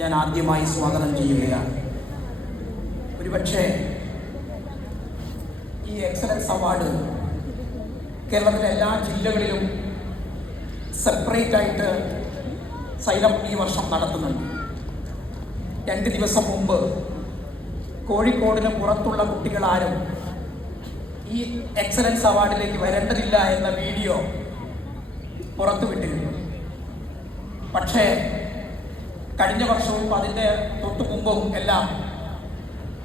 ഞാൻ ആദ്യമായി സ്വാഗതം ചെയ്യുകയാണ്. ഒരുപക്ഷെ ഈ എക്സലൻസ് അവാർഡ് കേരളത്തിലെ എല്ലാ ജില്ലകളിലും സെപ്പറേറ്റ് ആയിട്ട് സൈലം ഈ വർഷം നടത്തുന്നുണ്ട്. 2 ദിവസം മുമ്പ് കോഴിക്കോടിന് പുറത്തുള്ള കുട്ടികളാരും ഈ എക്സലൻസ് അവാർഡിലേക്ക് വരേണ്ടതില്ല എന്ന വീഡിയോ പുറത്തുവിട്ടിരുന്നു. പക്ഷേ കഴിഞ്ഞ വർഷവും അതിൻ്റെ തൊട്ടു മുമ്പും എല്ലാം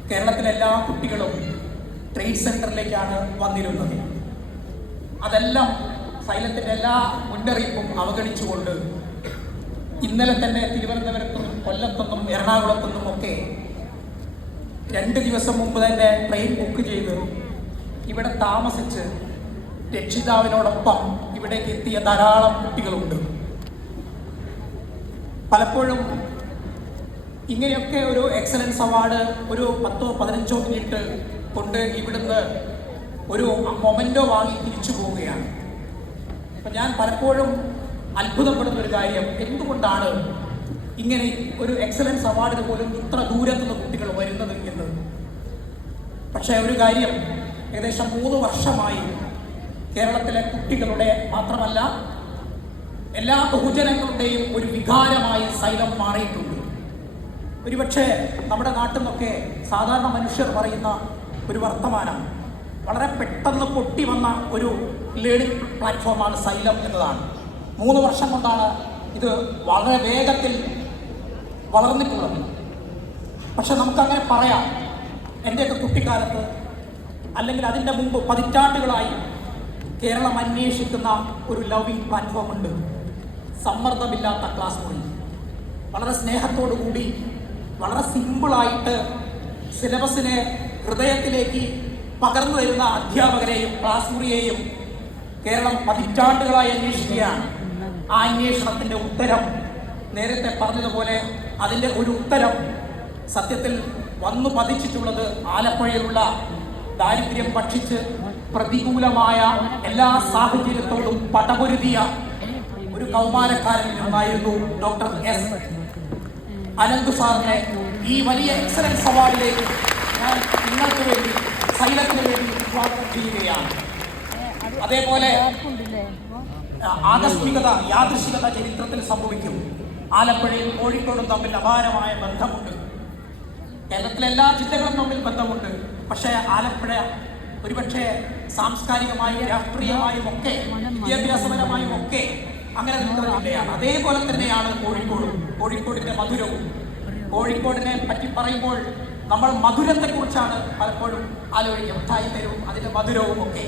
കേരളത്തിലെ എല്ലാ കുട്ടികളും ട്രേഡ് സെൻറ്ററിലേക്കാണ് വന്നിരുന്നത്. അതെല്ലാം സൈലത്തിൻ്റെ എല്ലാ മുന്നറിയിപ്പും അവഗണിച്ചുകൊണ്ട് ഇന്നലെ തന്നെ തിരുവനന്തപുരത്തും കൊല്ലത്തുനിന്നും എറണാകുളത്തുനിന്നും ഒക്കെ 2 ദിവസം മുമ്പ് തന്നെ ട്രെയിൻ ബുക്ക് ചെയ്ത് ഇവിടെ താമസിച്ച് രക്ഷിതാവിനോടൊപ്പം ഇവിടേക്ക് എത്തിയ ധാരാളം കുട്ടികളുണ്ട്. പലപ്പോഴും ഇങ്ങനെയൊക്കെ ഒരു എക്സലൻസ് അവാർഡ് ഒരു 10-15 മിനിറ്റ് കൊണ്ട് ഇവിടുന്ന് ഒരു മൊമെന്റോ വാങ്ങി തിരിച്ചു പോവുകയാണ്. അപ്പം ഞാൻ പലപ്പോഴും അത്ഭുതപ്പെടുന്ന ഒരു കാര്യം, എന്തുകൊണ്ടാണ് ഇങ്ങനെ ഒരു എക്സലൻസ് അവാർഡിന് പോലും ഇത്ര ദൂരത്തുനിന്ന് കുട്ടികൾ വരുന്നത് എന്ന്. പക്ഷേ ഒരു കാര്യം, ഏകദേശം 3 വർഷമായി കേരളത്തിലെ കുട്ടികളുടെ മാത്രമല്ല എല്ലാ ബഹുജനങ്ങളുടെയും ഒരു വികാരമായി സൈലം മാറിയിട്ടുണ്ട്. ഒരുപക്ഷെ നമ്മുടെ നാട്ടിൽ നിന്നൊക്കെ സാധാരണ മനുഷ്യർ പറയുന്ന ഒരു വർത്തമാനം, വളരെ പെട്ടെന്ന് പൊട്ടി വന്ന ഒരു ലേണിംഗ് പ്ലാറ്റ്ഫോമാണ് സൈലം എന്നതാണ്. 3 വർഷം കൊണ്ടാണ് ഇത് വളരെ വേഗത്തിൽ വളർന്നിട്ടുള്ളത്. പക്ഷെ നമുക്കങ്ങനെ പറയാം, എൻ്റെയൊക്കെ കുട്ടിക്കാലത്ത് അല്ലെങ്കിൽ അതിൻ്റെ മുമ്പ് പതിറ്റാണ്ടുകളായി കേരളം അന്വേഷിക്കുന്ന ഒരു ലവിംഗ് പ്ലാറ്റ്ഫോം ഉണ്ട്. സമ്മർദ്ദമില്ലാത്ത ക്ലാസ് മുറി, വളരെ സ്നേഹത്തോടു കൂടി വളരെ സിമ്പിളായിട്ട് സിലബസിനെ ഹൃദയത്തിലേക്ക് പകർന്നു തരുന്ന അധ്യാപകരെയും ക്ലാസ് മുറിയെയും കേരളം പതിറ്റാണ്ടുകളായി അന്വേഷിക്കുകയാണ്. ആ അന്വേഷണത്തിൻ്റെ ഉത്തരം നേരത്തെ പറഞ്ഞതുപോലെ അതിൻ്റെ ഒരു ഉത്തരം സത്യത്തിൽ വന്നു പതിച്ചിട്ടുള്ളത് ആലപ്പുഴയിലുള്ള ദാരിദ്ര്യം ഭക്ഷിച്ച് പ്രതികൂലമായ എല്ലാ സാഹചര്യത്തോടും പടപൊരുതിയ ഒരു കൗമാരക്കാരനിൽ നിന്നായിരുന്നു ഡോക്ടർ എസ് അനന്ത് സാറിനെ ഈ വലിയ എക്സലൻസ് അവാർഡിലേക്ക് ഞാൻ നിങ്ങൾക്ക് വേണ്ടി സൈലത്തിന് വേണ്ടി സ്വാഗതം ചെയ്യുകയാണ്. അതേപോലെ ആകസ്മികത യാദൃശികത ചരിത്രത്തിൽ സംഭവിക്കും. ആലപ്പുഴയും കോഴിക്കോടും തമ്മിൽ അപാരമായ ബന്ധമുണ്ട്. കേരളത്തിലെ എല്ലാ ജില്ലകളും തമ്മിൽ ബന്ധമുണ്ട്. പക്ഷേ ആലപ്പുഴ ഒരുപക്ഷെ സാംസ്കാരികമായും രാഷ്ട്രീയമായും ഒക്കെ വിദ്യാഭ്യാസപരമായും ഒക്കെ അങ്ങനെ നിൽക്കുന്ന ജില്ലയാണ്. അതേപോലെ തന്നെയാണ് കോഴിക്കോടും, കോഴിക്കോടിൻ്റെ മധുരവും. കോഴിക്കോടിനെ പറ്റി പറയുമ്പോൾ നമ്മൾ മധുരത്തെക്കുറിച്ചാണ് പലപ്പോഴും ആലോചിക്കുക, മിഠായി തരവും അതിൻ്റെ മധുരവും ഒക്കെ.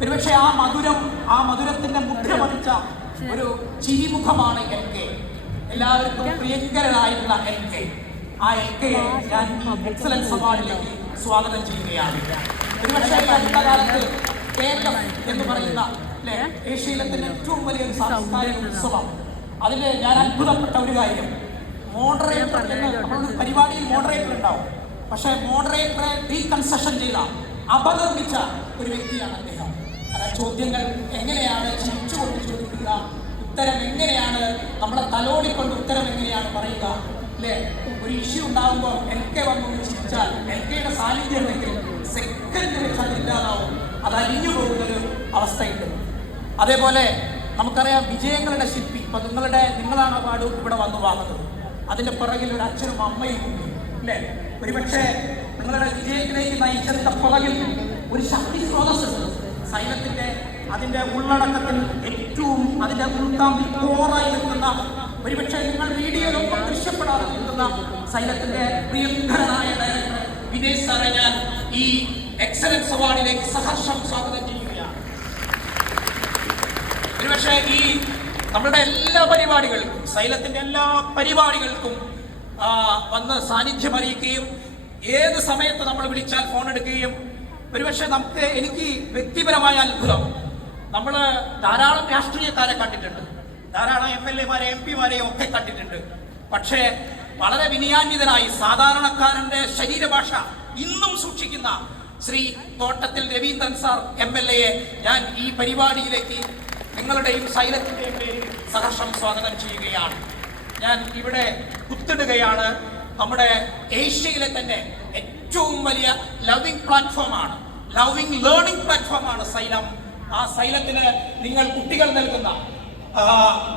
ഒരുപക്ഷെ ആ മധുരത്തിൻ്റെ മുദ്ര പതിച്ച ഒരു ചിരിമുഖമാണ് LK. എല്ലാവർക്കും പ്രിയങ്കരനായിട്ടുള്ള LK. ആ LKയെ ഞാൻ എക്സലൻസ് അവാർഡിലേക്ക് സ്വാഗതം ചെയ്യുകയാണ്. ഒരുപക്ഷെ അടുത്ത കാലത്ത് കേരളം എന്ന് പറയുന്ന ഏഷ്യയിലെ തന്നെ ഏറ്റവും വലിയൊരു സാംസ്കാരിക ഉത്സവം, അതിൽ ഞാൻ അത്ഭുതപ്പെട്ട ഒരു കാര്യം, മോഡറേറ്റർ എന്ന് നമ്മളൊരു പരിപാടിയിൽ മോഡറേറ്റർ ഉണ്ടാവും. പക്ഷേ മോഡറേറ്ററെ റീകൺസെഷൻ ചെയ്ത അപകർമ്മിച്ച ഒരു വ്യക്തിയാണ് അദ്ദേഹം. അതായത് ചോദ്യങ്ങൾ എങ്ങനെയാണ് ചിരിച്ചുകൊണ്ട് ചോദിക്കുക, ഉത്തരം എങ്ങനെയാണ് നമ്മളെ തലോടിക്കൊണ്ട് ഉത്തരം എങ്ങനെയാണ് പറയുക, അല്ലേ? ഒരു ഇഷ്യൂ ഉണ്ടാകുമ്പോൾ LK വന്നു ചിരിച്ചാൽ LKയുടെ സാന്നിധ്യം ഉണ്ടെങ്കിൽ സെക്കൻഡ് വെച്ച് അത് ഇല്ലാതാവും, അത് അലിഞ്ഞു പോകുന്നൊരു അവസ്ഥയുണ്ട്. അതേപോലെ നമുക്കറിയാം, വിജയങ്ങളുടെ ശില്പി. ഇപ്പം നിങ്ങളാണ് അവാർഡ് ഇവിടെ വന്നു വാങ്ങുന്നത്. അതിൻ്റെ പുറകിൽ ഒരു അച്ഛനും അമ്മയും ഉണ്ട്, അല്ലേ? ഒരുപക്ഷെ നിങ്ങളുടെ വിജയത്തിലേക്ക് നയിച്ചതിൻ്റെ പുറകിൽ ഒരു ശക്തി സ്രോതസ്സുണ്ട്. സൈലത്തിൻ്റെ അതിൻ്റെ ഉള്ളടക്കത്തിൽ ഏറ്റവും അതിൻ്റെ ഉൾക്കാമ്പിൽ കോറായി നിൽക്കുന്ന, ഒരുപക്ഷെ നിങ്ങൾ വീഡിയോയിലൊന്നും ദൃശ്യപ്പെടാതെ നിൽക്കുന്ന സൈലത്തിൻ്റെ പ്രിയങ്കരനായ ഡയറക്ടർ വിനേഷ് സാറെ ഞാൻ ഈ എക്സലൻസ് അവാർഡിലേക്ക് സഹർഷം സ്വാഗതം ചെയ്യുകയാണ്. ഒരുപക്ഷെ ഈ നമ്മുടെ എല്ലാ പരിപാടികൾക്കും, സൈലത്തിൻ്റെ എല്ലാ പരിപാടികൾക്കും വന്ന് സാന്നിധ്യം അറിയിക്കുകയും ഏത് സമയത്ത് നമ്മൾ വിളിച്ചാൽ ഫോൺ എടുക്കുകയും, ഒരുപക്ഷെ എനിക്ക് വ്യക്തിപരമായ അത്ഭുതം, നമ്മൾ ധാരാളം രാഷ്ട്രീയക്കാരെ കണ്ടിട്ടുണ്ട്, ധാരാളം MLA-മാരെ MP-മാരെയും ഒക്കെ കണ്ടിട്ടുണ്ട്. പക്ഷേ വളരെ വിനയാന്വിതനായി സാധാരണക്കാരൻ്റെ ശരീരഭാഷ ഇന്നും സൂക്ഷിക്കുന്ന ശ്രീ തോട്ടത്തിൽ രവീന്ദ്രൻ സാർ MLA-യെ ഞാൻ ഈ പരിപാടിയിലേക്ക് നിങ്ങളുടെയും സൈലത്തിൻ്റെയും പേരിൽ സഹർഷം സ്വാഗതം ചെയ്യുകയാണ്. ഞാൻ ഇവിടെ കുത്തിടുകയാണ്. നമ്മുടെ ഏഷ്യയിലെ തന്നെ ഏറ്റവും വലിയ ലവിംഗ് പ്ലാറ്റ്ഫോമാണ്, ലവിംഗ് ലേണിംഗ് പ്ലാറ്റ്ഫോമാണ് സൈലം. ആ സൈലത്തിന് നിങ്ങൾ കുട്ടികൾ നൽകുന്ന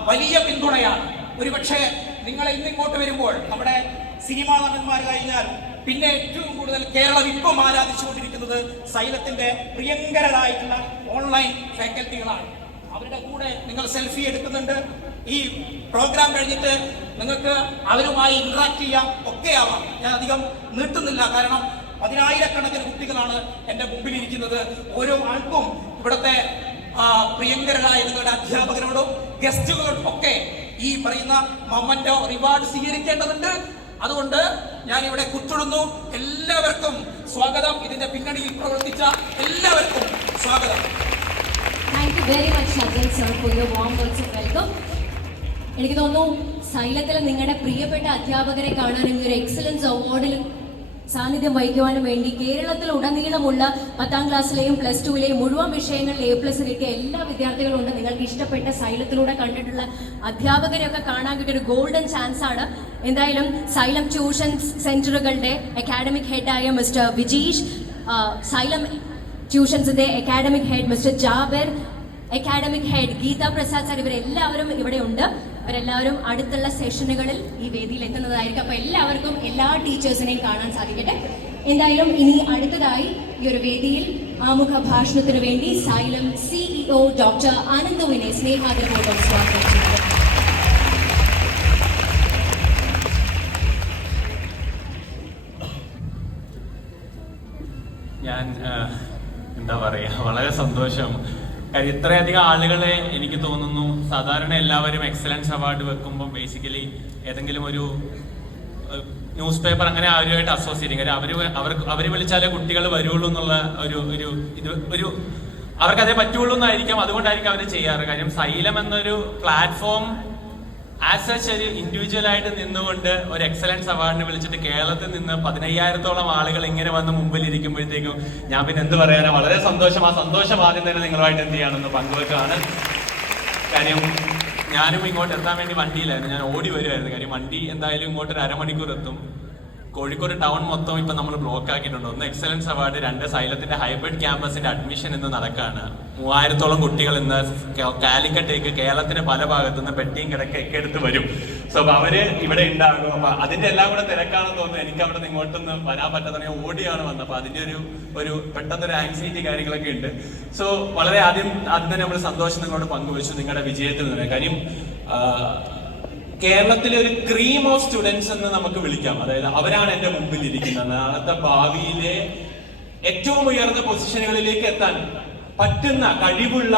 വലിയ പിന്തുണയാണ്. ഒരുപക്ഷെ നിങ്ങൾ ഇന്നിങ്ങോട്ട് വരുമ്പോൾ നമ്മുടെ സിനിമാ നടന്മാർ കഴിഞ്ഞാൽ പിന്നെ ഏറ്റവും കൂടുതൽ കേരളം ഇപ്പം ആരാധിച്ചുകൊണ്ടിരിക്കുന്നത് സൈലത്തിന്റെ പ്രിയങ്കരായിട്ടുള്ള ഓൺലൈൻ ഫാക്കൽറ്റികളാണ്. അവരുടെ കൂടെ നിങ്ങൾ സെൽഫി എടുക്കുന്നുണ്ട്. ഈ പ്രോഗ്രാം കഴിഞ്ഞിട്ട് നിങ്ങൾക്ക് അവരുമായി ഇന്ററാക്ട് ചെയ്യാം, ഒക്കെ ആവാം. ഞാൻ അധികം നീട്ടുന്നില്ല, കാരണം 10,000-കണക്കിന് കുട്ടികളാണ് എൻ്റെ മുമ്പിലിരിക്കുന്നത്. ഓരോ ആൾക്കും ഇവിടുത്തെ പ്രിയങ്കരായ നിങ്ങളുടെ അധ്യാപകരോടും ഗസ്റ്റുകളോടും ഒക്കെ ഈ പറയുന്ന മൊമെന്റോ റിവാർഡ് സ്വീകരിക്കേണ്ടതുണ്ട്. അതുകൊണ്ട് ഞാൻ ഇവിടെ കുത്തിടുന്നു. എല്ലാവർക്കും സ്വാഗതം. ഇതിന്റെ പിന്നണിയിൽ പ്രവർത്തിച്ച എല്ലാവർക്കും സ്വാഗതം. Thank you very much, Sajjan sir, for your warm words of welcome. എനിക്ക് തോന്നുന്നു സൈലത്തിൽ നിങ്ങളുടെ പ്രിയപ്പെട്ട അധ്യാപകരെ കാണാനും ഒരു എക്സലൻസ് അവാർഡിൽ സാന്നിധ്യം വഹിക്കുവാനും വേണ്ടി കേരളത്തിൽ ഉടനീളമുള്ള 10ാം ക്ലാസ്സിലെയും +2ലെയും മുഴുവൻ വിഷയങ്ങളിൽ A+ കിട്ടിയ എല്ലാ വിദ്യാർത്ഥികളും ഉണ്ട്. നിങ്ങൾക്ക് ഇഷ്ടപ്പെട്ട സൈലത്തിലൂടെ കണ്ടിട്ടുള്ള അധ്യാപകരെയൊക്കെ കാണാൻ കിട്ടിയ ഒരു ഗോൾഡൻ ചാൻസ് ആണ്. എന്തായാലും സൈലം ട്യൂഷൻ സെന്ററുകളുടെ അക്കാഡമിക് ഹെഡായ മിസ്റ്റർ വിജീഷ്, സൈലം ട്യൂഷൻസിന്റെ academic head mister Jabir, academic head Geetha Prasad sir, ഇവരെല്ലാവരും ഇവിടെ ഉണ്ട്. ഇവരെല്ലാവരും അടുത്തുള്ള സെഷനുകളിൽ ഈ വേദിയിൽ എത്തുന്നതായിരിക്കും. അപ്പോൾ എല്ലാവർക്കും എല്ലാ ടീച്ചേഴ്സിനെയും കാണാൻ സാധിക്കട്ടെ. എന്തായാലും ഇനി അടുത്തതായി ഈ ഒരു വേദിയിൽ ആമുഖ ഭാഷണത്തിന് വേണ്ടി സൈലം CEO ഡോക്ടർ ആനന്ദുവിനെ സ്നേഹാദരപൂർവ്വം സ്വാഗതം ചെയ്യുന്നു. ഞാൻ എന്താ പറയുക, വളരെ സന്തോഷം. കാര്യം ഇത്രയധികം ആളുകളെ എനിക്ക് തോന്നുന്നു സാധാരണ എല്ലാവരും എക്സലൻസ് അവാർഡ് വെക്കുമ്പോൾ ബേസിക്കലി ഏതെങ്കിലും ഒരു ന്യൂസ് പേപ്പർ അങ്ങനെ അവരുമായിട്ട് അസോസിയേറ്റ് ചെയ്യും. കാര്യം അവർ വിളിച്ചാലേ കുട്ടികൾ വരുള്ളൂ എന്നുള്ള ഒരു അവർക്കതേ പറ്റുള്ളൂ എന്നായിരിക്കാം. അതുകൊണ്ടായിരിക്കും അവർ ചെയ്യാറ്. കാര്യം സൈലം എന്നൊരു പ്ലാറ്റ്ഫോം ആസ് സച്ച് ഒരു ഇൻഡിവിജ്വൽ ആയിട്ട് നിന്നുകൊണ്ട് ഒരു എക്സലൻസ് അവാർഡിന് വിളിച്ചിട്ട് കേരളത്തിൽ നിന്ന് 15,000-ഓളം ആളുകൾ ഇങ്ങനെ വന്ന് മുമ്പിൽ ഇരിക്കുമ്പോഴത്തേക്കും ഞാൻ പിന്നെ എന്ത് പറയാനാ, വളരെ സന്തോഷം. ആ സന്തോഷം ആദ്യം തന്നെ നിങ്ങളുമായിട്ട് എന്ത് ചെയ്യാണെന്ന് പങ്കുവെക്കുകയാണ്. കാര്യം ഞാനും ഇങ്ങോട്ട് എത്താൻ വേണ്ടി വണ്ടിയിലായിരുന്നു, ഞാൻ ഓടി വരുമായിരുന്നു. കാര്യം വണ്ടി എന്തായാലും ഇങ്ങോട്ട് ഒരു അരമണിക്കൂർ എത്തും. കോഴിക്കോട് ടൗൺ മൊത്തം ഇപ്പം നമ്മൾ ബ്ലോക്ക് ആക്കിയിട്ടുണ്ട്. 1 എക്സലൻസ് അവാർഡ്, 2 സൈലത്തിന്റെ ഹൈബ്രിഡ് ക്യാമ്പസിന്റെ അഡ്മിഷൻ ഇന്ന് നടക്കുകയാണ്. 3000-ഓളം കുട്ടികൾ ഇന്ന് കാലിക്കട്ടേക്ക് കേരളത്തിന്റെ പല ഭാഗത്തു നിന്ന് പെട്ടിയും കിടക്കൊക്കെ എടുത്ത് വരും. സോ അപ്പൊ അവര് ഇവിടെ ഉണ്ടാകും. അപ്പൊ അതിന്റെ എല്ലാം കൂടെ തിരക്കാണെന്ന് തോന്നുന്നു. എനിക്ക് അവിടെ നിന്ന് ഇങ്ങോട്ടൊന്ന് വരാൻ പറ്റാത്ത ഓടിയാണ് വന്നത്. അപ്പൊ അതിന്റെ ഒരു പെട്ടെന്നൊരു ആങ്സൈറ്റി കാര്യങ്ങളൊക്കെ ഉണ്ട്. സോ വളരെ ആദ്യം തന്നെ നമ്മൾ സന്തോഷം നിങ്ങളോട് പങ്കുവെച്ചു നിങ്ങളുടെ വിജയത്തിൽ നിന്ന്. കാര്യം കേരളത്തിലെ ഒരു ക്രീം ഓഫ് സ്റ്റുഡൻസ് എന്ന് നമുക്ക് വിളിക്കാം. അതായത് അവരാണ് എന്റെ മുമ്പിൽ ഇരിക്കുന്നത്. നാളത്തെ ഭാവിയിലെ ഏറ്റവും ഉയർന്ന പൊസിഷനുകളിലേക്ക് എത്താൻ പറ്റുന്ന കഴിവുള്ള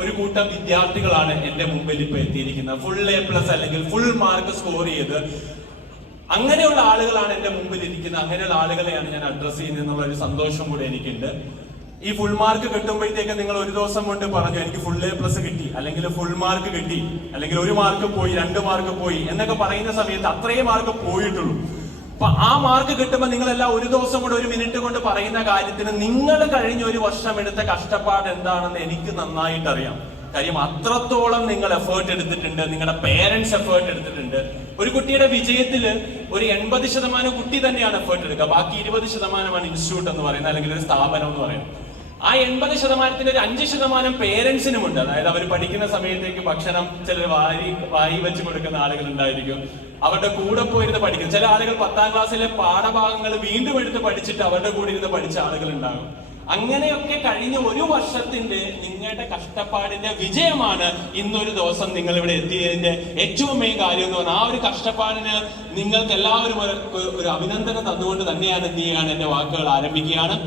ഒരു കൂട്ടം വിദ്യാർത്ഥികളാണ് എന്റെ മുമ്പിൽ ഇപ്പൊ എത്തിയിരിക്കുന്നത്. ഫുൾ A+ അല്ലെങ്കിൽ ഫുൾ മാർക്ക് സ്കോർ ചെയ്ത് അങ്ങനെയുള്ള ആളുകളാണ് എന്റെ മുമ്പിൽ ഇരിക്കുന്നത്. അങ്ങനെയുള്ള ആളുകളെയാണ് ഞാൻ അഡ്രസ് ചെയ്യുന്നത് എന്നുള്ള ഒരു സന്തോഷം കൂടെ എനിക്കുണ്ട്. ഈ ഫുൾ മാർക്ക് കിട്ടുമ്പോഴത്തേക്ക് നിങ്ങൾ ഒരു ദിവസം കൊണ്ട് പറഞ്ഞു എനിക്ക് ഫുൾ A+ കിട്ടി, അല്ലെങ്കിൽ ഫുൾ മാർക്ക് കിട്ടി, അല്ലെങ്കിൽ 1 മാർക്ക് പോയി, 2 മാർക്ക് പോയി എന്നൊക്കെ പറയുന്ന സമയത്ത് അത്രയും മാർക്ക് പോയിട്ടുള്ളൂ. അപ്പൊ ആ മാർക്ക് കിട്ടുമ്പോൾ നിങ്ങളെല്ലാം ഒരു ദിവസം കൊണ്ട് 1 മിനിറ്റ് കൊണ്ട് പറയുന്ന കാര്യത്തിന് നിങ്ങൾ കഴിഞ്ഞ 1 വർഷം എടുത്ത കഷ്ടപ്പാട് എന്താണെന്ന് എനിക്ക് നന്നായിട്ട് അറിയാം. കാര്യം അത്രത്തോളം നിങ്ങൾ എഫേർട്ട് എടുത്തിട്ടുണ്ട്, നിങ്ങളുടെ പേരൻസ് എഫേർട്ട് എടുത്തിട്ടുണ്ട്. ഒരു കുട്ടിയുടെ വിജയത്തില് ഒരു 80% കുട്ടി തന്നെയാണ് എഫേർട്ട് എടുക്കുക, ബാക്കി 20% ഇൻസ്റ്റിറ്റ്യൂട്ട് എന്ന് പറയുന്നത്, അല്ലെങ്കിൽ ഒരു സ്ഥാപനം എന്ന് പറയുന്നത്. ആ 80%-ന്റെ ഒരു 5% പേരൻസിനുമുണ്ട്. അതായത് അവർ പഠിക്കുന്ന സമയത്തേക്ക് ഭക്ഷണം ചിലർ വാരി വെച്ച് കൊടുക്കുന്ന ആളുകൾ ഉണ്ടായിരിക്കും. അവരുടെ കൂടെ പോയിരുന്ന് പഠിക്കും. ചില ആളുകൾ 10ാം ക്ലാസ്സിലെ പാഠഭാഗങ്ങൾ വീണ്ടും എടുത്ത് പഠിച്ചിട്ട് അവരുടെ കൂടെ ഇരുന്ന് പഠിച്ച ആളുകൾ ഉണ്ടാകും. അങ്ങനെയൊക്കെ കഴിഞ്ഞ 1 വർഷത്തിന്റെ നിങ്ങളുടെ കഷ്ടപ്പാടിന്റെ വിജയമാണ് ഇന്നൊരു ദിവസം നിങ്ങൾ ഇവിടെ എത്തിയതിന്റെ ഏറ്റവും മെയിൻ കാര്യം എന്ന് പറഞ്ഞാൽ ആ ഒരു കഷ്ടപ്പാടിന് നിങ്ങൾക്ക് എല്ലാവരും ഒരു അഭിനന്ദനം തന്നുകൊണ്ട് തന്നെയാണ് എന്ത് ചെയ്യാണ് എന്റെ വാക്കുകൾ ആരംഭിക്കുകയാണ്.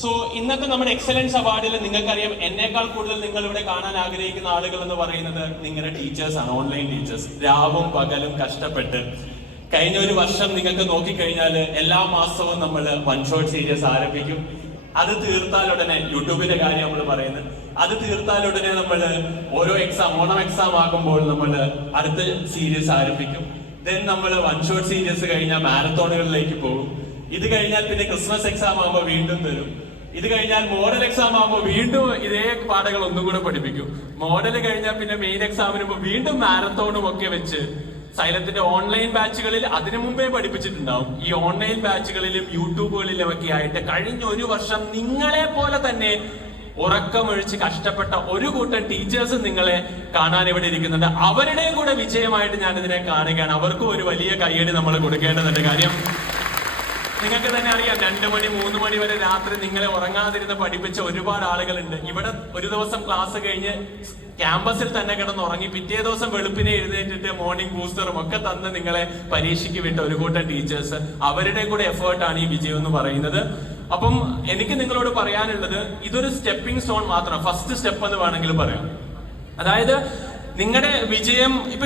സോ ഇന്നത്തെ നമ്മുടെ എക്സലൻസ് അവാർഡിൽ നിങ്ങൾക്കറിയാം, എന്നേക്കാൾ കൂടുതൽ നിങ്ങൾ ഇവിടെ കാണാൻ ആഗ്രഹിക്കുന്ന ആളുകൾ എന്ന് പറയുന്നത് നിങ്ങളുടെ ടീച്ചേഴ്സാണ്, ഓൺലൈൻ ടീച്ചേഴ്സ്. രാവും പകലും കഷ്ടപ്പെട്ട് കഴിഞ്ഞ 1 വർഷം നിങ്ങൾക്ക് നോക്കിക്കഴിഞ്ഞാൽ എല്ലാ മാസവും നമ്മൾ 1 ഷോട്ട് സീരീസ് ആരംഭിക്കും. അത് തീർത്താൽ ഉടനെ യൂട്യൂബിന്റെ കാര്യം നമ്മൾ പറയുന്നത്, അത് തീർത്താൽ ഉടനെ നമ്മൾ ഓരോ ഓണം എക്സാം ആകുമ്പോൾ നമ്മൾ അടുത്ത സീരീസ് ആരംഭിക്കും. ദെൻ നമ്മൾ 1 ഷോട്ട് സീരീസ് കഴിഞ്ഞാൽ മാരത്തോണുകളിലേക്ക് പോകും. ഇത് കഴിഞ്ഞാൽ പിന്നെ ക്രിസ്മസ് എക്സാം ആകുമ്പോൾ വീണ്ടും തരും. ഇത് കഴിഞ്ഞാൽ മോഡൽ എക്സാം ആകുമ്പോൾ വീണ്ടും ഇതേ പാഠങ്ങൾ ഒന്നും കൂടെ പഠിപ്പിക്കും. മോഡൽ കഴിഞ്ഞാൽ പിന്നെ മെയിൻ എക്സാമിന് വീണ്ടും മാരത്തോണും ഒക്കെ വെച്ച് സൈലത്തിന്റെ ഓൺലൈൻ ബാച്ചുകളിൽ അതിനു മുമ്പേ പഠിപ്പിച്ചിട്ടുണ്ടാവും. ഈ ഓൺലൈൻ ബാച്ചുകളിലും യൂട്യൂബുകളിലും ഒക്കെ ആയിട്ട് കഴിഞ്ഞ ഒരു വർഷം നിങ്ങളെ പോലെ തന്നെ ഉറക്കമൊഴിച്ച് കഷ്ടപ്പെട്ട ഒരു കൂട്ടം ടീച്ചേഴ്സ് നിങ്ങളെ കാണാൻ ഇവിടെ ഇരിക്കുന്നുണ്ട്. അവരുടെയും കൂടെ വിജയമായിട്ട് ഞാൻ ഇതിനെ കാണുകയാണ്. അവർക്കും ഒരു വലിയ കയ്യടി നമ്മൾ കൊടുക്കേണ്ടതുണ്ട്. കാര്യം നിങ്ങൾക്ക് തന്നെ അറിയാം, 2 മണി 3 മണി വരെ രാത്രി നിങ്ങളെ ഉറങ്ങാതിരുന്ന് പഠിപ്പിച്ച ഒരുപാട് ആളുകളുണ്ട്. ഇവിടെ ഒരു ദിവസം ക്ലാസ് കഴിഞ്ഞ് ക്യാമ്പസിൽ തന്നെ കിടന്ന് ഉറങ്ങി പിറ്റേ ദിവസം വെളുപ്പിനെ എഴുന്നേറ്റിട്ട് മോർണിംഗ് ബൂസ്റ്ററും ഒക്കെ തന്ന് നിങ്ങളെ പരീക്ഷയ്ക്ക് വിട്ട ഒരു കൂട്ടം ടീച്ചേഴ്സ്, അവരുടെ കൂടെ എഫേർട്ടാണ് ഈ വിജയം എന്ന് പറയുന്നത്. അപ്പം എനിക്ക് നിങ്ങളോട് പറയാനുള്ളത്, ഇതൊരു സ്റ്റെപ്പിംഗ് സ്റ്റോൺ മാത്രം, ഫസ്റ്റ് സ്റ്റെപ്പ് എന്ന് വേണമെങ്കിൽ പറയാം. അതായത് നിങ്ങളുടെ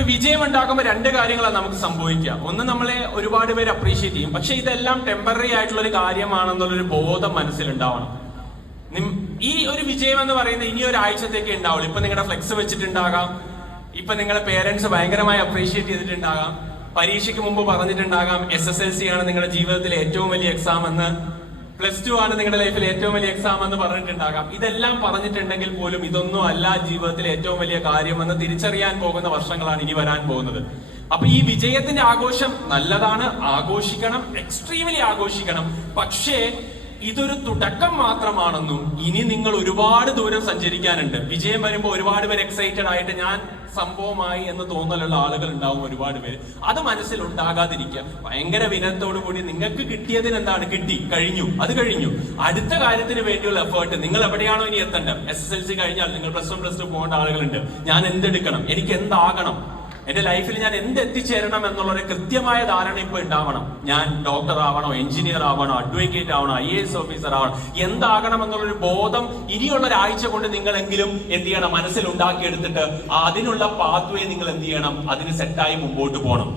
വിജയം ഉണ്ടാക്കുമ്പോൾ 2 കാര്യങ്ങളാണ് നമുക്ക് സംഭവിക്കുക. ഒന്ന്, നമ്മളെ ഒരുപാട് പേര് അപ്രീഷിയേറ്റ് ചെയ്യും. പക്ഷെ ഇതെല്ലാം ടെമ്പററി ആയിട്ടുള്ള ഒരു കാര്യമാണെന്നുള്ളൊരു ബോധം മനസ്സിലുണ്ടാവണം. ഈ ഒരു വിജയം എന്ന് പറയുന്നത് ഇനി ഒരാഴ്ചത്തേക്ക് ഉണ്ടാവുള്ളൂ. ഇപ്പൊ നിങ്ങളുടെ ഫ്ലെക്സ് വെച്ചിട്ടുണ്ടാകാം, ഇപ്പൊ നിങ്ങളുടെ പേരൻസ് ഭയങ്കരമായി അപ്രീഷിയേറ്റ് ചെയ്തിട്ടുണ്ടാകാം, പരീക്ഷയ്ക്ക് മുമ്പ് പറഞ്ഞിട്ടുണ്ടാകാം SSLC ആണ് നിങ്ങളുടെ ജീവിതത്തിലെ ഏറ്റവും വലിയ എക്സാം എന്ന്, +2 ആണ് നിങ്ങളുടെ ലൈഫിൽ ഏറ്റവും വലിയ എക്സാം എന്ന് പറഞ്ഞിട്ടുണ്ടാകാം. ഇതെല്ലാം പറഞ്ഞിട്ടുണ്ടെങ്കിൽ പോലും ഇതൊന്നും അല്ല ജീവിതത്തിലെ ഏറ്റവും വലിയ കാര്യമെന്ന് തിരിച്ചറിയാൻ പോകുന്ന വർഷങ്ങളാണ് ഇനി വരാൻ പോകുന്നത്. അപ്പൊ ഈ വിജയത്തിന്റെ ആഘോഷം നല്ലതാണ്, ആഘോഷിക്കണം, എക്സ്ട്രീംലി ആഘോഷിക്കണം. പക്ഷേ ഇതൊരു തുടക്കം മാത്രമാണെന്നും ഇനി നിങ്ങൾ ഒരുപാട് ദൂരം സഞ്ചരിക്കാനുണ്ട്. വിജയം വരുമ്പോൾ ഒരുപാട് പേര് എക്സൈറ്റഡ് ആയിട്ട് ഞാൻ സംഭവമായി എന്ന് തോന്നലുള്ള ആളുകൾ ഉണ്ടാവും, ഒരുപാട് പേര്. അത് മനസ്സിൽ ഉണ്ടാകാതിരിക്കുക. ഭയങ്കര വിനയത്തോടു കൂടി നിങ്ങൾക്ക് കിട്ടിയതിന് എന്താണ്, കിട്ടി, കഴിഞ്ഞു, അത് കഴിഞ്ഞു. അടുത്ത കാര്യത്തിന് വേണ്ടിയുള്ള എഫേർട്ട്, നിങ്ങൾ എവിടെയാണോ ഇനി എത്തേണ്ടത്. SSLC കഴിഞ്ഞാൽ നിങ്ങൾ +1 +2 പോകേണ്ട ആളുകളുണ്ട്. ഞാൻ എന്തെടുക്കണം, എനിക്ക് എന്താകണം, എന്റെ ലൈഫിൽ ഞാൻ എന്തെത്തിച്ചേരണം എന്നുള്ളൊരു കൃത്യമായ ധാരണ ഇപ്പൊ ഉണ്ടാവണം. ഞാൻ ഡോക്ടർ ആവണോ, എഞ്ചിനീയർ ആവണോ, അഡ്വക്കേറ്റ് ആവണോ, IAS ഓഫീസർ ആവണോ, എന്താകണം എന്നുള്ളൊരു ബോധം ഇനിയുള്ള ഒരാഴ്ച കൊണ്ട് നിങ്ങളെങ്കിലും എന്ത് ചെയ്യണം, മനസ്സിൽ ഉണ്ടാക്കിയെടുത്തിട്ട് അതിനുള്ള പാത്വേ നിങ്ങൾ എന്ത് ചെയ്യണം, അതിന് സെറ്റായി മുമ്പോട്ട് പോകണം.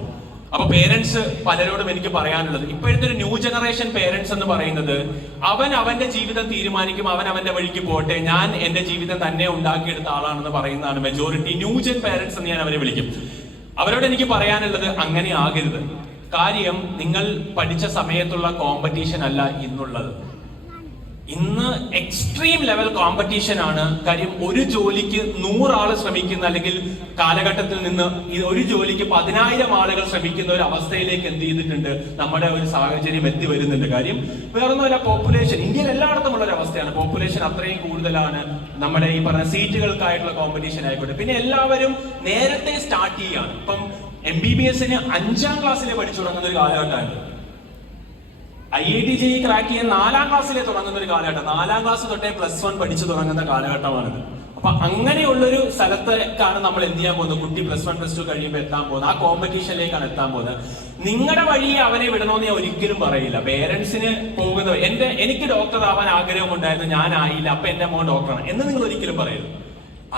അപ്പൊ പേരൻസ് പലരോടും എനിക്ക് പറയാനുള്ളത്, ഇപ്പോഴത്തെ ഒരു ന്യൂ ജനറേഷൻ പേരൻസ് എന്ന് പറയുന്നത്, അവൻ അവന്റെ ജീവിതം തീരുമാനിക്കും, അവൻ അവന്റെ വഴിക്ക് പോട്ടെ, ഞാൻ എന്റെ ജീവിതം തന്നെ ഉണ്ടാക്കിയെടുത്ത ആളാണെന്ന് പറയുന്നതാണ് മെജോറിറ്റി ന്യൂജൻ പേരൻസ് എന്ന് ഞാൻ അവരെ വിളിക്കും. അവരോട് എനിക്ക് പറയാനുള്ളത്, അങ്ങനെ ആകരുത്. കാര്യം നിങ്ങൾ പഠിച്ച സമയത്തുള്ള കോമ്പറ്റീഷൻ അല്ല ഇന്നുള്ളത്. ഇന്ന് എക്സ്ട്രീം ലെവൽ കോമ്പറ്റീഷൻ ആണ്. കാര്യം ഒരു ജോലിക്ക് 100 ആള് ശ്രമിക്കുന്ന, അല്ലെങ്കിൽ കാലഘട്ടത്തിൽ നിന്ന് ഒരു ജോലിക്ക് 10,000 ആളുകൾ ശ്രമിക്കുന്ന ഒരു അവസ്ഥയിലേക്ക് എന്ത് ചെയ്തിട്ടുണ്ട്, നമ്മുടെ ഒരു സാഹചര്യം എത്തി വരുന്നുണ്ട്. കാര്യം വേറൊന്നുമല്ല, പോപ്പുലേഷൻ ഇന്ത്യയിൽ എല്ലായിടത്തും ഉള്ള ഒരു അവസ്ഥയാണ്. പോപ്പുലേഷൻ അത്രയും കൂടുതലാണ്. നമ്മുടെ ഈ പറഞ്ഞ സീറ്റുകൾക്കായിട്ടുള്ള കോമ്പറ്റീഷൻ ആയിക്കോട്ടെ. പിന്നെ എല്ലാവരും നേരത്തെ സ്റ്റാർട്ട് ചെയ്യാണ്. ഇപ്പം MBBSന് 5ാം ക്ലാസ്സിലെ പഠിച്ചു തുടങ്ങുന്ന ഒരു കാലഘട്ടമാണ്. IIT JEE ക്രാക്ക് ചെയ്യാൻ 4ാം ക്ലാസ്സിലെ തുടങ്ങുന്ന ഒരു കാലഘട്ടം. 4ാം ക്ലാസ് തൊട്ടേ +1 പഠിച്ചു തുടങ്ങുന്ന കാലഘട്ടമാണിത്. അപ്പൊ അങ്ങനെയുള്ളൊരു സ്ഥലത്തേക്കാണ് നമ്മൾ എന്ത് ചെയ്യാൻ പോകുന്നത്, കുട്ടി +1 +2 കഴിയുമ്പോൾ എത്താൻ പോകുന്നത്. ആ കോമ്പറ്റീഷനിലേക്കാണ് എത്താൻ പോകുന്നത്. നിങ്ങളുടെ വഴിയെ അവനെ വിടണമെന്ന് ഞാൻ ഒരിക്കലും പറയില്ല. പേരൻസിന് പോകുന്നത്, എനിക്ക് ഡോക്ടർ ആവാൻ ആഗ്രഹം ഉണ്ടായിരുന്നു, ഞാൻ ആയില്ല, അപ്പൊ എന്റെ മോൻ ഡോക്ടറാണ് എന്ന് നിങ്ങൾ ഒരിക്കലും പറയരുത്.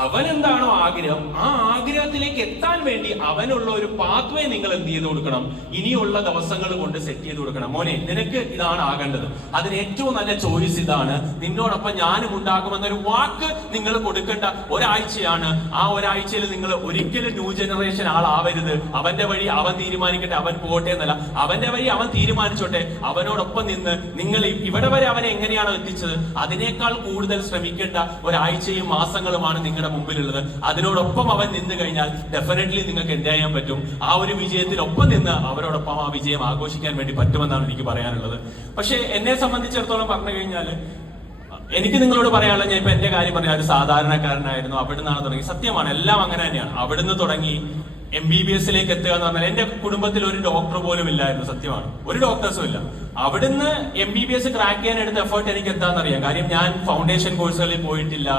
അവൻ എന്താണോ ആഗ്രഹം, ആ ആഗ്രഹത്തിലേക്ക് എത്താൻ വേണ്ടി അവനുള്ള ഒരു പാത്വേ നിങ്ങൾ എന്ത് ചെയ്ത് കൊടുക്കണം, ഇനിയുള്ള ദിവസങ്ങൾ കൊണ്ട് സെറ്റ് ചെയ്ത് കൊടുക്കണം. മോനെ, നിനക്ക് ഇതാണ് ആകേണ്ടത്, അതിന് ഏറ്റവും നല്ല ചോയ്സ് ഇതാണ്, നിന്നോടൊപ്പം ഞാനും ഉണ്ടാകുമെന്നൊരു വാക്ക് നിങ്ങൾ കൊടുക്കേണ്ട ഒരാഴ്ചയാണ്. ആ ഒരാഴ്ചയിൽ നിങ്ങൾ ഒരിക്കലും ന്യൂ ജനറേഷൻ ആളാവരുത്. അവന്റെ വഴി അവൻ തീരുമാനിക്കട്ടെ, അവൻ പോട്ടെ എന്നല്ല, അവന്റെ വഴി അവൻ തീരുമാനിച്ചോട്ടെ. അവനോടൊപ്പം നിന്ന് നിങ്ങൾ ഇവിടെ വരെ അവനെ എങ്ങനെയാണോ എത്തിച്ചത്, അതിനേക്കാൾ കൂടുതൽ ശ്രമിക്കേണ്ട ഒരാഴ്ചയും മാസങ്ങളുമാണ് നിങ്ങൾ മുമ്പിലുള്ളത്. അതിനോടൊപ്പം അവൻ നിന്ന് കഴിഞ്ഞാൽ ഡെഫിനറ്റ്ലി നിങ്ങൾക്ക് എന്ത് ചെയ്യാൻ പറ്റും, ആ ഒരു വിജയത്തിനൊപ്പം നിന്ന് അവരോടൊപ്പം ആ വിജയം ആഘോഷിക്കാൻ വേണ്ടി പറ്റുമെന്നാണ് എനിക്ക് പറയാനുള്ളത്. പക്ഷെ എന്നെ സംബന്ധിച്ചിടത്തോളം പറഞ്ഞു കഴിഞ്ഞാൽ എനിക്ക് നിങ്ങളോട് പറയാനുള്ളത്, ഞാൻ ഇപ്പൊ എന്റെ കാര്യം പറഞ്ഞാൽ ഒരു സാധാരണക്കാരനായിരുന്നു, അവിടുന്നാണ് തുടങ്ങി. സത്യമാണ്, എല്ലാം അങ്ങനെ തന്നെയാണ്. അവിടുന്ന് തുടങ്ങി MBBSലേക്ക് എത്തുക എന്ന് പറഞ്ഞാൽ എന്റെ കുടുംബത്തിൽ ഒരു ഡോക്ടർ പോലും ഇല്ലായിരുന്നു. സത്യമാണ്, ഒരു ഡോക്ടേഴ്സും ഇല്ല. അവിടുന്ന് MBBS ക്രാക്ക് ചെയ്യാൻ എടുത്ത എഫേർട്ട് എനിക്ക് എന്താണെന്നറിയാം. കാര്യം ഞാൻ ഫൗണ്ടേഷൻ കോഴ്സുകളിൽ പോയിട്ടില്ല.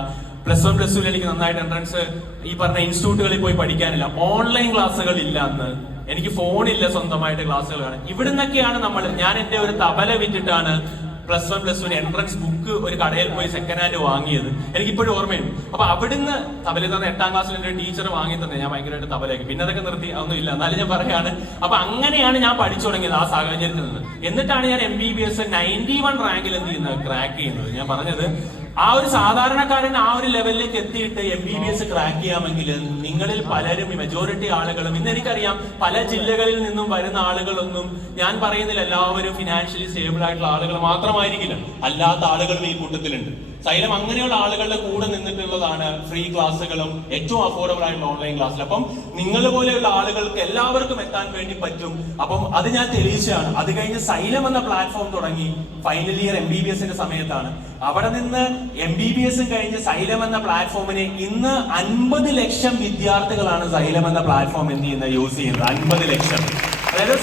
+1 +2 എനിക്ക് നന്നായിട്ട് എൻട്രൻസ് ഈ പറഞ്ഞ ഇൻസ്റ്റിറ്റ്യൂട്ടുകളിൽ പോയി പഠിക്കാനില്ല. ഓൺലൈൻ ക്ലാസ്സുകൾ ഇല്ല അന്ന്. എനിക്ക് ഫോണില്ല സ്വന്തമായിട്ട് ക്ലാസ്സുകൾ കാണാൻ. ഇവിടുന്നൊക്കെയാണ് ഞാൻ എന്റെ ഒരു തബല വിറ്റിട്ടാണ് +1 +2 എൻട്രൻസ് ബുക്ക് ഒരു കടയിൽ പോയി സെക്കൻഡ് ഹാൻഡ് വാങ്ങിയത്. എനിക്കിപ്പോഴും ഓർമ്മയുണ്ട്. അപ്പൊ അവിടുന്ന് തബല തന്നെ 8ാം ക്ലാസ്സിൽ എന്റെ ടീച്ചർ വാങ്ങി തന്നെ ഞാൻ ഭയങ്കരമായിട്ട് തബലയൊക്കെ, പിന്നെ അതൊക്കെ നിർത്തി, അതൊന്നും ഇല്ല, എന്നാലും ഞാൻ പറയാണ്. അപ്പൊ അങ്ങനെയാണ് ഞാൻ പഠിച്ചു തുടങ്ങിയത് ആ സാഹചര്യത്തിൽ നിന്ന്. എന്നിട്ടാണ് ഞാൻ MBBS 91 റാങ്കിൽ എന്ത് ചെയ്യുന്നത്, ക്രാക്ക് ചെയ്യുന്നത്. ഞാൻ പറഞ്ഞത് ആ ഒരു സാധാരണക്കാരൻ ആ ഒരു ലെവലിലേക്ക് എത്തിയിട്ട് MBBS ക്രാക്ക് ചെയ്യാമെങ്കിൽ നിങ്ങളിൽ പലരും, മെജോറിറ്റി ആളുകളും, ഇന്ന് എനിക്കറിയാം പല ജില്ലകളിൽ നിന്നും വരുന്ന ആളുകളൊന്നും, ഞാൻ പറയുന്നില്ല എല്ലാവരും ഫിനാൻഷ്യലി സ്റ്റേബിൾ ആയിട്ടുള്ള ആളുകൾ മാത്രമായിരിക്കില്ല, അല്ലാത്ത ആളുകളും ഈ കൂട്ടത്തിലുണ്ട്. സൈലം അങ്ങനെയുള്ള ആളുകളുടെ കൂടെ നിന്നിട്ടുള്ളതാണ് ഫ്രീ ക്ലാസ്സുകളും ഏറ്റവും അഫോർഡബിൾ ആയിട്ടുള്ള ഓൺലൈൻ ക്ലാസ്സിൽ. അപ്പം നിങ്ങൾ പോലെയുള്ള ആളുകൾക്ക് എല്ലാവർക്കും എത്താൻ വേണ്ടി പറ്റും. അപ്പം അത് ഞാൻ തെളിയിച്ചാണ്. അത് കഴിഞ്ഞ് സൈലം എന്ന പ്ലാറ്റ്ഫോം തുടങ്ങി ഫൈനൽ ഇയർ MBBSന്റെ സമയത്താണ്. അവിടെ നിന്ന് MBBS കഴിഞ്ഞ് സൈലം എന്ന പ്ലാറ്റ്ഫോമിനെ ഇന്ന് 50 ലക്ഷം വിദ്യാർത്ഥികളാണ് സൈലം എന്ന പ്ലാറ്റ്ഫോം യൂസ് ചെയ്യുന്നത്. 50 ലക്ഷം. അതായത്